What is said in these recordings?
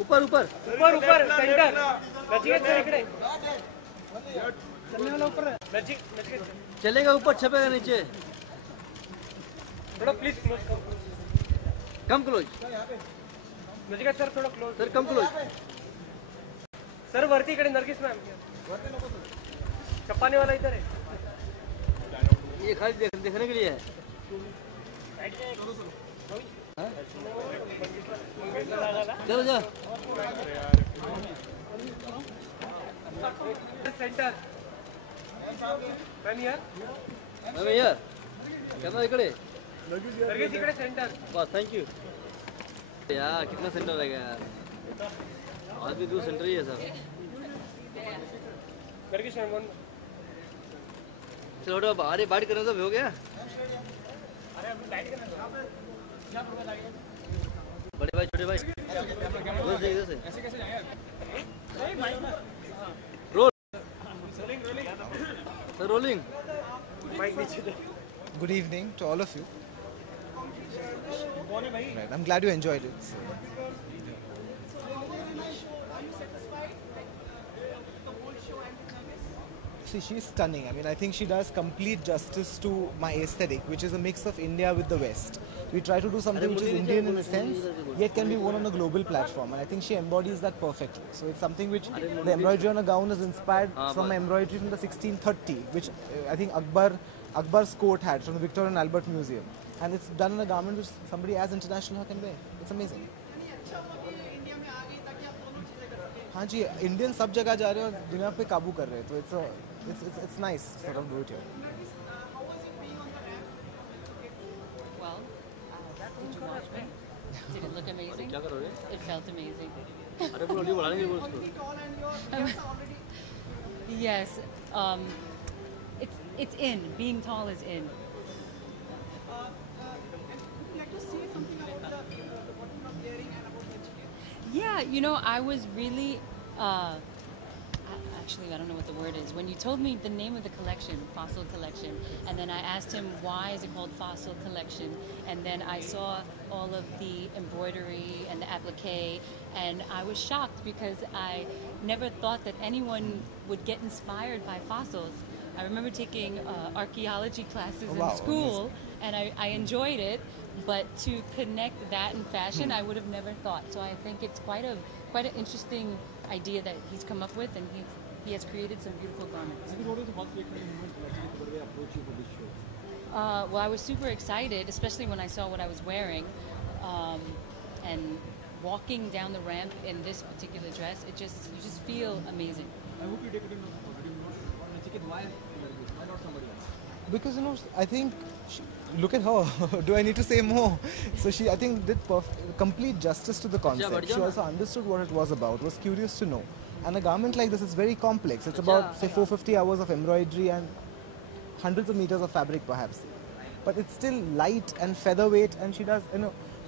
ऊपर ऊपर ऊपर ऊपर सेंटर नचिकेत सर इकडे चलने वाला ऊपर नचिकेत चलेगा ऊपर छपेगा नीचे थोड़ा please close come close Nachiket sir थोड़ा close sir come close sir वरती इकडे नरगिस मॅम छपाने वाला इधर है ये खाली देखने के लिए है चलो जा सेंटर मॅम यार भैया कैमरा इकडे नरगिस इकडे सेंटर बस थैंक यू यार कितना सेंटर रहेगा यार आज भी 2 सेंटर ही है सर नरगिस मैम चलो हटो अरे बाइट करना तो हो गया बड़े भाई छोटे भाई इधर से ऐसे कैसे जाएंगे रोल सर रोलिंग माइक नीचे दे Good evening to all of you. Right, I'm glad you enjoyed it. See, she's stunning. I mean, I think she does complete justice to my aesthetic, which is a mix of India with the West. We try to do something which is Indian in a sense, yet can be worn on a global platform. And I think she embodies that perfectly. So it's something which the embroidery on a gown is inspired from embroidery from the 1630, which I think Akbar's court had from the Victoria and Albert Museum. And it's done in a garment which somebody as international can wear. It's amazing. हाँ जी, Indian सब जगह जा रहे हैं और दुनिया पे काबू कर रहे हैं, तो it's nice to sort of do it here. Well, did you watch me? Did it look amazing? क्या कर रहे हो It felt amazing. अरे बोलो नहीं बुलाने बोल उसको Yes, it's in. Being tall is in. Yeah, you know, I was really, actually, I don't know what the word is. When you told me the name of the collection, Fossil Collection, and then I asked him why is it called Fossil Collection, and then I saw all of the embroidery and the applique, and I was shocked because I never thought that anyone would get inspired by fossils. I remember taking archaeology classes in school, and I enjoyed it. But to connect that in fashion, I would have never thought. So I think it's quite an interesting idea that he's come up with, and he has created some beautiful garments. Have you noticed what's the movement actually the way they approach you for this show? Well, I was super excited, especially when I saw what I was wearing, and walking down the ramp in this particular dress. You just feel amazing. I hope you take it in note. Why not somebody else? Because I think look at her. Do I need to say more? So she, I think, did complete justice to the concept. She also understood what it was about, was curious to know. And a garment like this is very complex. It's about, say, 450 hours of embroidery and hundreds of meters of fabric, perhaps. But it's still light and featherweight, and she does,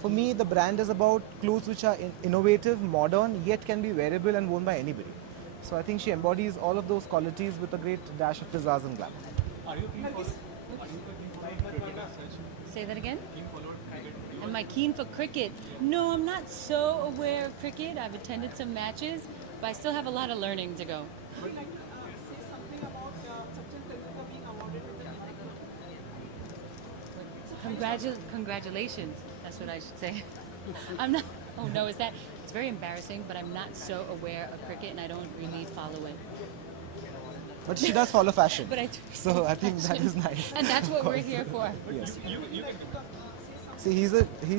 for me, the brand is about clothes which are innovative, modern, yet can be wearable and worn by anybody. So I think she embodies all of those qualities with a great dash of pizzazz and glamour. Are you keen for cricket as such? Say that again? Keen followed cricket? Am I keen for cricket? No, I'm not so aware of cricket. I've attended some matches, but I still have a lot of learning to go. Would you like to say something about Sachin Tendulkar being awarded with the Congratulations. That's what I should say. I'm not. Oh no, is that? It's very embarrassing, but I'm not so aware of cricket, and I don't really follow it. But she does follow fashion. But I do. So I think that is nice. And that's what we're here for. Yes. See, he's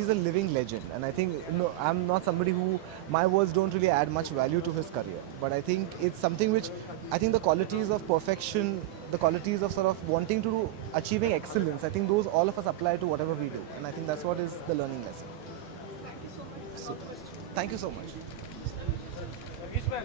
a living legend, and I think I'm not somebody who, my words don't really add much value to his career. But I think it's something which, I think the qualities of perfection, the qualities of sort of wanting to do, achieving excellence, I think those all of us apply to whatever we do, and I think that's what is the learning lesson. Super. Thank you so much. Nagis ma'am.